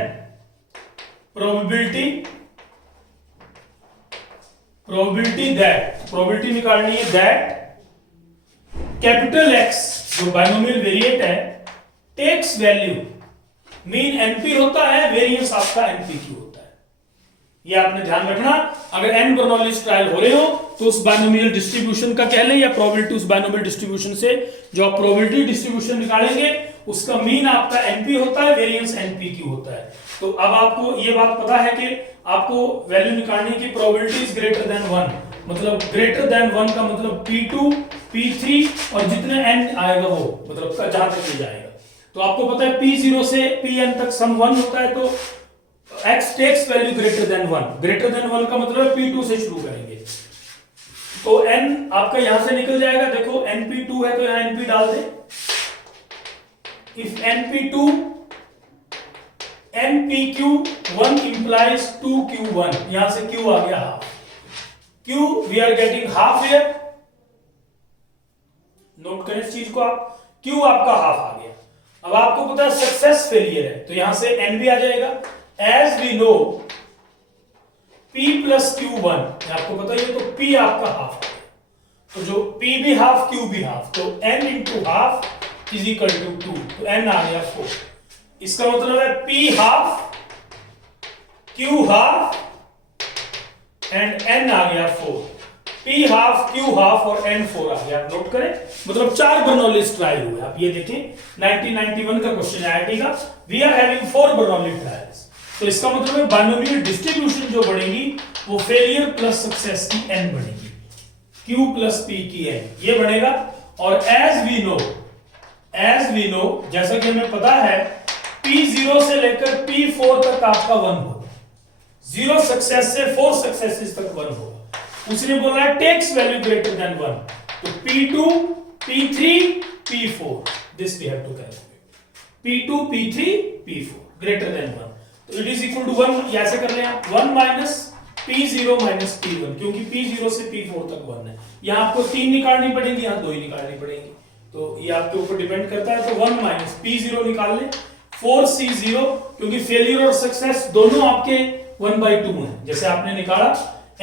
प्रोबेबिलिटी निकालनी है दैट कैपिटल x जो बाइनोमियल वेरिएट है टेक्स वैल्यू. मीन np होता है, वेरिएंस आपका npq होता है. ये आपने ध्यान रखना. अगर n बर्नौलीज ट्रायल हो रहे हो तो उस बाइनोमियल डिस्ट्रीब्यूशन का कह लें या प्रोबेबिलिटी उस बाइनोमियल डिस्ट्रीब्यूशन से जो आप प्रोबेबिलिटी डिस्ट्रीब्यूशन निकालेंगे उसका मीन आपका np होता है, वेरिएंस npq होता है. तो अब आपको ये बात पता है कि आपको वैल्यू निकालने की प्रोबेबिलिटी इज ग्रेटर देन 1. मतलब ग्रेटर देन 1 का मतलब p2 p3 और जितने n आएगा वो मतलब जहां तक ले जाएगा. तो आपको पता है p0 से pn तक सम 1 होता है. तो x takes value greater than 1. Greater than 1 का मतलब है p2 से शुरू करेंगे. तो n आपका यहां से निकल जाएगा. देखो np2 है तो यहां np डाल दे. If np2 npq1 implies 2q1. यहां से q आ गया half. q we are getting half here. Note करें इस चीज को आप. q आपका हाफ आ गया. अब आपको पता है सक्सेस फेलियर है तो यहां से n भी आ जाएगा. As we know p plus q1. आपको पता है तो p आपका हाफ आ गया. तो जो p भी हाफ q भी हाफ तो n into half is equal to 2. तो n आ गया 4. इसका मतलब है p half q half and n आ गया 4. p हाफ q हाफ और n 4 आ गया. नोट करें मतलब 4 बर्नौलीज ट्रायल हुए. आप ये देखें 1991 का क्वेश्चन है आईआईटी का. We are having 4 Bernoulli trials. तो इसका मतलब है बाइनोमियल डिस्ट्रीब्यूशन जो बढ़ेगी वो फेलियर प्लस सक्सेस की n बढ़ेगी. q प्लस p की n ये बढ़ेगा. और एज वी नो जैसा कि हमें पता है p0 से लेकर p4 तक आपका 1 होगा. 0 सक्सेस से 4 सक्सेसेस तक 1 होगा. उसने बोला है टेक्स वैल्यू ग्रेटर देन 1. तो p2 p3 p4 this we have to calculate. p2 p3 p4 greater than 1. तो इट इज इक्वल टू 1, या ऐसे कर लें आप 1 माइनस P0 माइनस P1, क्योंकि P0 से P4 तक 1 है। यहाँ आपको 3 निकालनी पड़ेगी, यहाँ 2 ही निकालनी पड़ेगी, तो ये आपके ऊपर डिपेंड करता है। तो 1 माइनस P0 निकाल लें, 4C0, क्योंकि फेलियर और सक्सेस दोनों आपके 1/2 हैं। जैसे आपने निकाला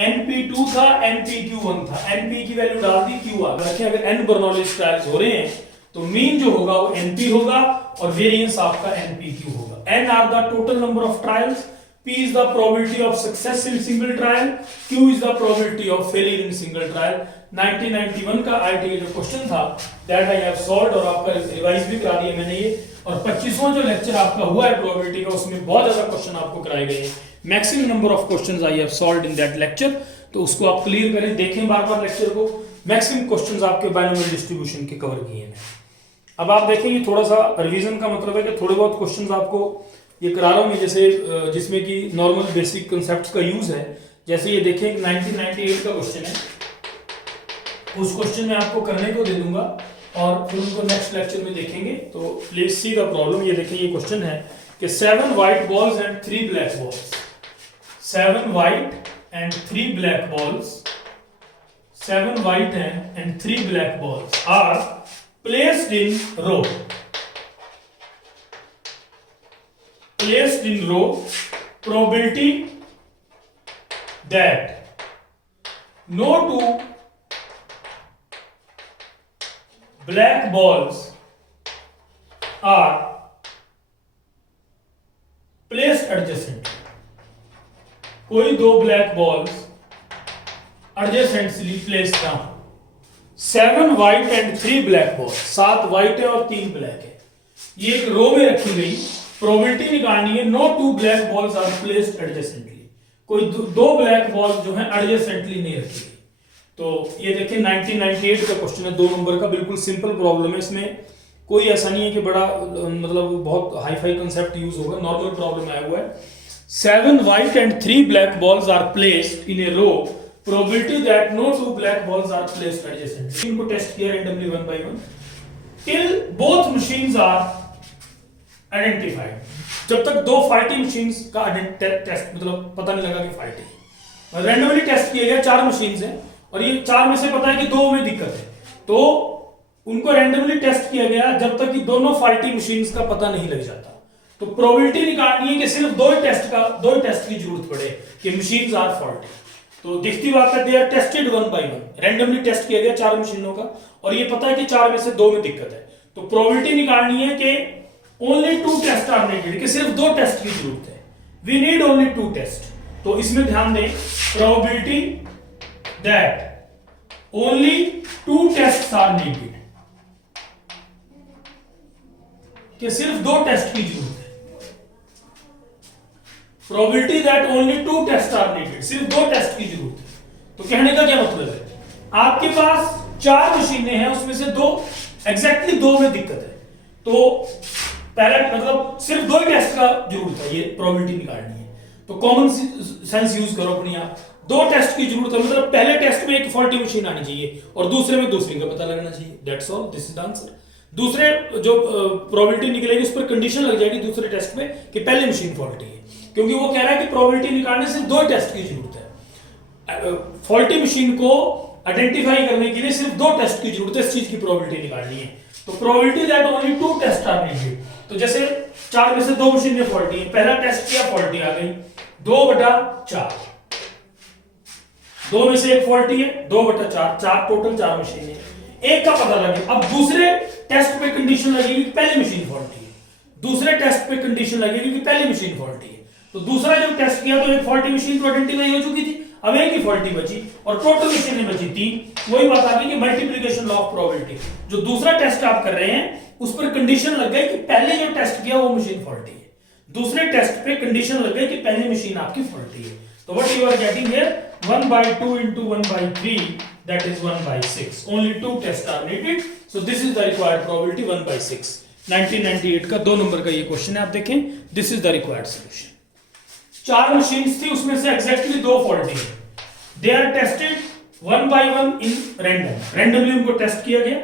NP2 था, NPQ1 था, NP की वैल्यू डाल दी, Q आ गया। अगर n बर्नौली ट्रायल्स हो रहे हैं तो मीन जो होगा वो NP होगा और वेरिएंस आपका NPQ होगा। n are the total number of trials, P is the probability of success in single trial, Q is the probability of failure in single trial। 1991 का IIT जो क्वेश्चन था that I have solved और आपका revise भी करा दिया मैंने ये, और 25वां जो लेक्चर आपका हुआ है प्रोबेबिलिटी का उसमें बहुत ज्यादा क्वेश्चन आपको कराए गए हैं। Maximum number of questions I have solved in that lecture, तो उसको आप क्लियर करें, देखें बार बार लेक्चर को। मैक्सिमम क्वेश्चंस आपके बायनोमियल डिस्ट्रीब्यूशन के कवर किए हैं। अब आप देखेंगे थोड़ा सा रिवीजन का मतलब है कि थोड़े बहुत क्वेश्चंस आपको ये करा रहा हूं मैं, जैसे जिसमें कि नॉर्मल बेसिक कांसेप्ट्स का यूज है। जैसे ये देखें 1998 का क्वेश्चन है, उस क्वेश्चन में आपको करने को दे दूंगा और फिर उनको नेक्स्ट लेक्चर में देखेंगे। तो प्लीज सी द प्रॉब्लम। ये देखें ये क्वेश्चन है कि 7 white balls and 3 black balls, 7 white and 3 black balls, 7 white and 3 black balls are placed in row, placed in row, probability that no 2 black balls are placed adjacent, कोई 2 black balls adjacently place ना हो। 7 white and 3 black balls, 7 white है और 3 black है, ये एक रो में रखी गई। प्रोबेबिलिटी निकालनी है no 2 black balls are placed adjacently, कोई 2 ब्लैक बॉल्स जो है एडजेसेंटली नहीं रखी गई। तो ये देखिए 1998 का क्वेश्चन है, 2 नंबर का, बिल्कुल सिंपल प्रॉब्लम है। इसमें कोई ऐसा नहीं है कि बड़ा मतलब बहुत हाई फाई कंसेप्ट यूज होगा, नॉर्मल प्रॉब्लम आया हुआ है। 7 white and 3 black balls are placed in a row, probability that no 2 black balls are placed adjacent। इनको टेस्ट किया randomly 1 by 1 till both machines are identified, जब तक 2 faulty machines का test मतलब पता नहीं लगा कि फाल्टी है। रैंडमली टेस्ट किया गया, 4 मशीन्स हैं और ये 4 में से पता है कि 2 में दिक्कत है, तो उनको रैंडमली टेस्ट किया गया जब तक कि दोनों फाल्टी मशीन्स का पता नहीं लग जाता। तो प्रोबेबिलिटी निकालनी है कि सिर्फ 2 टेस्ट की जरूरत पड़े कि मशीन्स आर फॉल्टी। तो दिखती बात है, they are tested 1 by 1, randomly test किया गया 4 मशीनों का और ये पता है कि 4 में से 2 में दिक्कत है। तो प्रोबेबिलिटी निकालनी है कि ओनली 2 टेस्ट आर नीडेड, कि सिर्फ 2 टेस्ट की जरूरत है, वी नीड ओनली 2 टेस्ट। तो इसमें ध्यान दें, probability that only 2 test are needed, कि सिर्फ 2 टेस्ट की जरूरत है। Probability that only 2 test are needed, सिर्फ 2 टेस्ट की जरूरत है। तो कहने का क्या मतलब है, आपके पास 4 मशीनें हैं, उसमें से 2 एग्जैक्टली 2 में दिक्कत है, तो पहला मतलब सिर्फ 2 ही टेस्ट का जरूरत है, ये प्रोबेबिलिटी निकालनी है। तो कॉमन सेंस यूज करो अपनी, आप 2 टेस्ट की जरूरत है, मतलब पहले टेस्ट में एक फॉल्टी मशीन आनी चाहिए और दूसरे में दूसरी का पता लगना चाहिए, that's all, this is the answer. दूसरे जो प्रोबेबिलिटी निकलेगी उस पर कंडीशन लग जाएगी दूसरे टेस्ट में कि पहले मशीन फॉल्टी है, क्योंकि वो कह रहा है कि प्रोबेबिलिटी निकालने से 2 टेस्ट की जरूरत है। फॉल्टी मशीन को आइडेंटिफाई करने के लिए सिर्फ 2 टेस्ट की जरूरत है, इस चीज की प्रोबेबिलिटी निकालनी है। तो probability that only 2 test are needed, तो जैसे 4 में से 2 मशीनें फॉल्टी है, पहला टेस्ट किया फॉल्टी आ गई, 2/4, 2 में से एक फॉल्टी है, 2/4, 4 टोटल 4 मशीनें, एक का पता लगे। अब दूसरे टेस्ट पे कंडीशन लगेगी कि पहली मशीन फॉल्टी है, दूसरे टेस्ट पे कंडीशन लगेगी कि पहली मशीन फॉल्टी है। तो दूसरा जब टेस्ट किया तो एक फॉल्टी मशीन तो आइडेंटिफाई हो चुकी थी, अब एक ही फॉल्टी बची और टोटल मशीनें बची 3। वही बात आ गई कि मल्टीप्लिकेशन लॉ ऑफ प्रोबेबिलिटी, जो दूसरा टेस्ट आप कर रहे हैं उस पर कंडीशन लग गई कि पहले जो टेस्ट किया वो मशीन फॉल्टी है, दूसरे टेस्ट पे कंडीशन लग गई कि पहली मशीन आपकी फॉल्टी है। तो what you are getting here, 1/2 into 1/3, that is 1/6, only 2 tests are needed, so this is the required probability 1/6। 1998 का 2 नंबर का ये क्वेश्चन है, आप देखें, this is the required solution. 4 machines थी, उसमें से एग्जैक्टली 2 फॉल्टी है, they are tested 1 by 1 in random, randomly उनको टेस्ट किया गया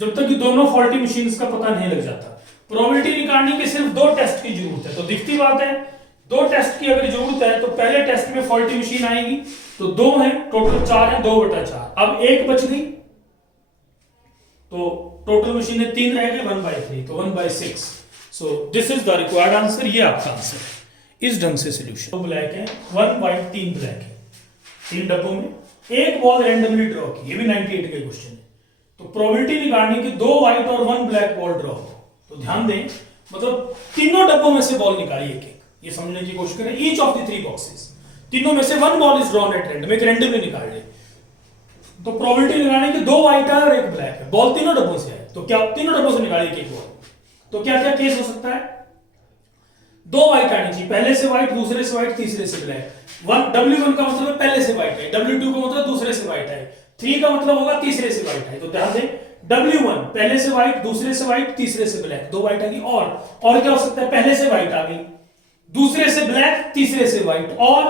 जब तक कि दोनों फॉल्टी मशीन्स का पता नहीं लग जाता। प्रोबेबिलिटी निकालने की सिर्फ 2 टेस्ट की जरूरत है, तो दिखती बात है दो टेस्ट की अगर जरूरत है तो पहले टेस्ट में फॉल्टी मशीन आएगी, तो 2 है, टोटल 4 है, 2/4। अब एक बच गई तो टोटल मशीनें 3 रह गई, 1/3, तो 1/6। सो this is the required answer, ये आपका आंसर है। इस ढंग से सोल्यूशन। 2 ब्लैक है, 1 व्हाइट, 3 ब्लैक है, 3 डब्बों में एक बॉल रैंडमली ड्रॉ की, ये भी 98 का क्वेश्चन है। तो प्रोबेबिलिटी निकालनी कि 2 व्हाइट और 1 ब्लैक बॉल ड्रॉ हो, तो ध्यान दें, मतलब तीनों डब्बों में से बॉल निकाली एक एक, ये समझने की कोशिश करें। ईच ऑफ द 3 बॉक्सेस, तीनों में से 1 ball is drawn at random, एक रैंडमली निकाल ले। तो प्रोबेबिलिटी निकालनी कि 2 व्हाइट है और 1 ब्लैक है, बॉल तीनों डब्बों से है, तो क्या तीनों डब्बों से निकाली एक एक बॉल, तो क्या क्या केस हो सकता है? 2 व्हाइट आनी चाहिए, पहले से व्हाइट, दूसरे से व्हाइट, तीसरे से ब्लैक। W1 का मतलब है पहले से व्हाइट है, W2 का मतलब दूसरे से व्हाइट है, 3 का मतलब होगा तीसरे से व्हाइट है। तो ध्यान दें, W1 पहले से व्हाइट, दूसरे से व्हाइट, तीसरे से ब्लैक, 2 व्हाइट आ गई। और क्या हो सकता है? पहले से व्हाइट आ गई, दूसरे से ब्लैक, तीसरे से व्हाइट, और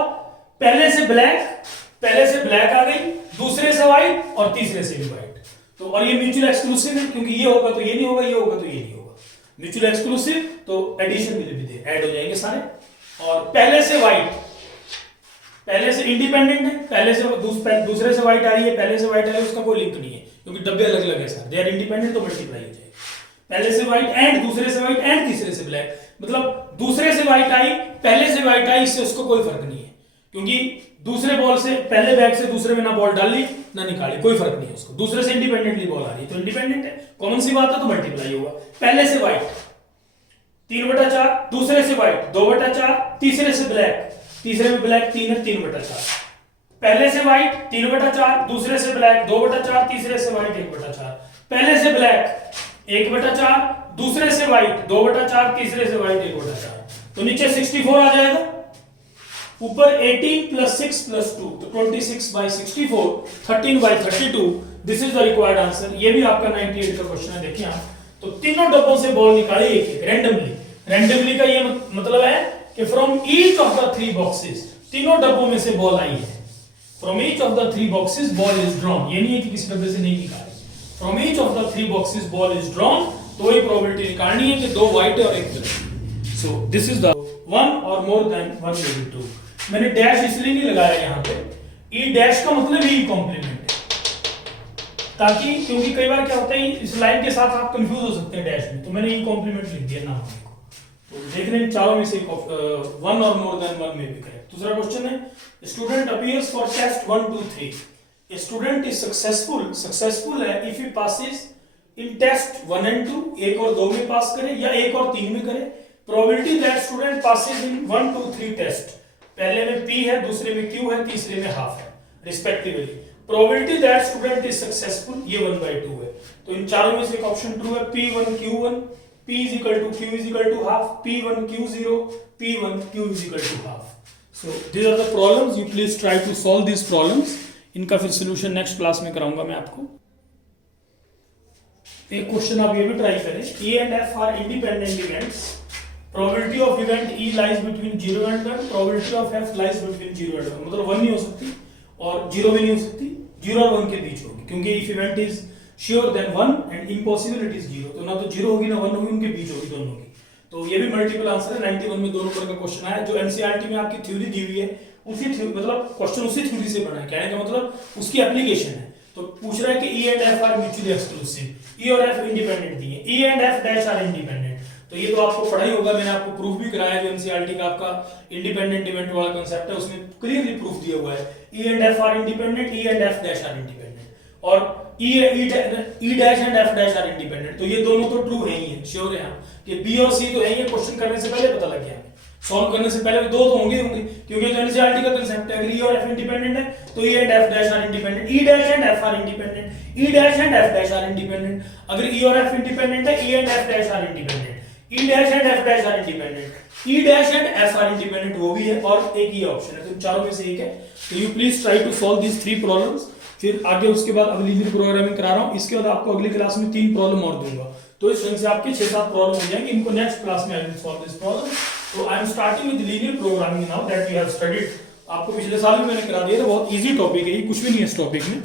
पहले से ब्लैक आ गई, दूसरे से व्हाइट और तीसरे से भी व्हाइट। तो और ये म्यूचुअल एक्सक्लूसिव है, क्योंकि ये होगा तो ये नहीं होगा, ये होगा तो ये नहीं होगा। म्यूचुअल एक्सक्लूसिव तो एडिशन भी ऐड हो जाएंगे सारे। और पहले से व्हाइट, पहले से इंडिपेंडेंट है, पहले से दूसरे से व्हाइट आ रही है, पहले से व्हाइट आ रही है, उसका कोई लिंक नहीं है, क्योंकि डब्बे अलग अलग है सर, दे आर इंडिपेंडेंट, तो मल्टीप्लाई हो जाएगा। पहले से व्हाइट एंड दूसरे से व्हाइट एंड तीसरे से ब्लैक, मतलब दूसरे से व्हाइट आई, पहले से व्हाइट आई, इससे उसको कोई फर्क नहीं है, क्योंकि दूसरे बॉल से पहले बैग से दूसरे में ना बॉल डाली ना निकाली, कोई फर्क नहीं है उसको, दूसरे से इंडिपेंडेंटली बॉल आ रही है तो इंडिपेंडेंट है, कॉमन सी बात है, तो मल्टीप्लाई होगा। पहले से व्हाइट 3/4, दूसरे से व्हाइट 2/4, तीसरे से ब्लैक, तीसरे में ब्लैक 3 है, 3/4। पहले से व्हाइट 3/4, दूसरे से ब्लैक 2/4, तीसरे से व्हाइट 1/4। पहले से ब्लैक 1/4, दूसरे से व्हाइट 2/4, तीसरे से व्हाइट 1/4। तो नीचे 64 आ जाएगा, ऊपर 18 + 6 + 2, तो 26/64, 13/32। This is the required answer. ये भी आपका 98 का क्वेश्चन है। देखिए आप, तो तीनों डब्बों से बॉल निकाली एक एक रैंडमली का ये मतलब है कि from each of the 3 boxes, तीनों डब्बों में से बॉल आई है, from each of the 3 boxes ball is drawn, ये नहीं है कि किसी डब्बे से नहीं निकाली, from each of the 3 boxes ball is drawn, तो ये प्रोबेबिलिटी निकालनी है कि 2 व्हाइट और 1 black. So this is the 1 और मोर देन 1 may be 2। मैंने डैश इसलिए नहीं लगाया यहां पे, ई डैश का मतलब ही कॉम्प्लीमेंट है, ताकि क्योंकि कई बार क्या होता है इस लाइन के साथ आप कंफ्यूज हो सकते हैं डैश में, तो मैंने ई कॉम्प्लीमेंट लिख दिया नाम को। तो देख रहे हैं चारों में से 1 और मोर देन 1 में भी करेक्ट। दूसरा क्वेश्चन है, student appears for test 1, 2, 3। A student is successful है if he passes in test 1 and 2, 1 और 2 में पास करे या 1 और 3 में करे। Probability that student passes in 1, 2, 3 test, पहले में P है, दूसरे में Q है, तीसरे में हाफ है respectively. Probability that student is successful, ये 1/2 है। तो इन चारों में से एक ऑप्शन ट्रू है, P1 Q1, P = Q = half, P1 Q0, P1 Q = half। So these are the problems, you please try to solve these problems। इनका फिर सोल्यूशन नेक्स्ट क्लास में कराऊंगा मैं आपको। एक क्वेश्चन आप ये भी ट्राई करें, E and F are independent events, probability of event E lies between 0 and 1, probability of F lies between 0 and 1, मतलब 1 नहीं हो सकती और 0 भी नहीं हो सकती, 0 और 1 के बीच होगी, क्योंकि if event is sure then 1 and impossible it is 0, तो ना तो 0 होगी ना 1 होगी, उनके बीच होगी दोनों की। तो ये भी मल्टीपल आंसर है, 91 में 2 नंबर का क्वेश्चन आया, जो एनसीईआरटी में आपकी थ्योरी दी हुई है उसी मतलब क्वेश्चन उसी थ्योरी से बना है, कहने का मतलब उसकी एप्लीकेशन है। तो पूछ रहा है कि E and F are mutually exclusive, E और F इंडिपेंडेंट दिए, E and F dash are independent, तो ये तो आपको पढ़ा ही होगा, मैंने आपको प्रूफ भी कराया, जो एनसीईआरटी का आपका इंडिपेंडेंट इवेंट वाला कांसेप्ट है उसमें क्लियरली प्रूफ दिया हुआ है, E and F are independent, E and F dash are independent, और E dash and F dash are independent. तो ये दोनों तो ट्रू है ही है, श्योर है कि B और C तो है ही, क्वेश्चन करने से पहले पता लग गया, सॉल्व करने से पहले 2 तो होंगे, क्योंकि एनसीईआरटी का कांसेप्ट है, अगर E और F इंडिपेंडेंट है तो E and F dash are independent, E dash and F are independent, E dash and F dash are independent. अगर E और F इंडिपेंडेंट है, E and F dash are independent, E dash and F dash are independent, E dash and F are independent, वो भी है, और एक ही option है, तो चारों में से एक है। तो you please try to solve this 3 problems. फिर आगे उसके बाद अब लीनियर प्रोग्रामिंग करा रहा हूं, इसके बाद आपको अगली क्लास में 3 प्रॉब्लम और दूंगा, तो इस ढंग से आपके 6-7 प्रॉब्लम हो जाएंगे। इनको नेक्स्ट क्लास में I will solve this problem. तो I am starting with linear programming now that we have studied. आपको पिछले साल भी मैंने करा दिया था, बहुत इजी टॉपिक है ये, कुछ भी नहीं है इस टॉपिक में।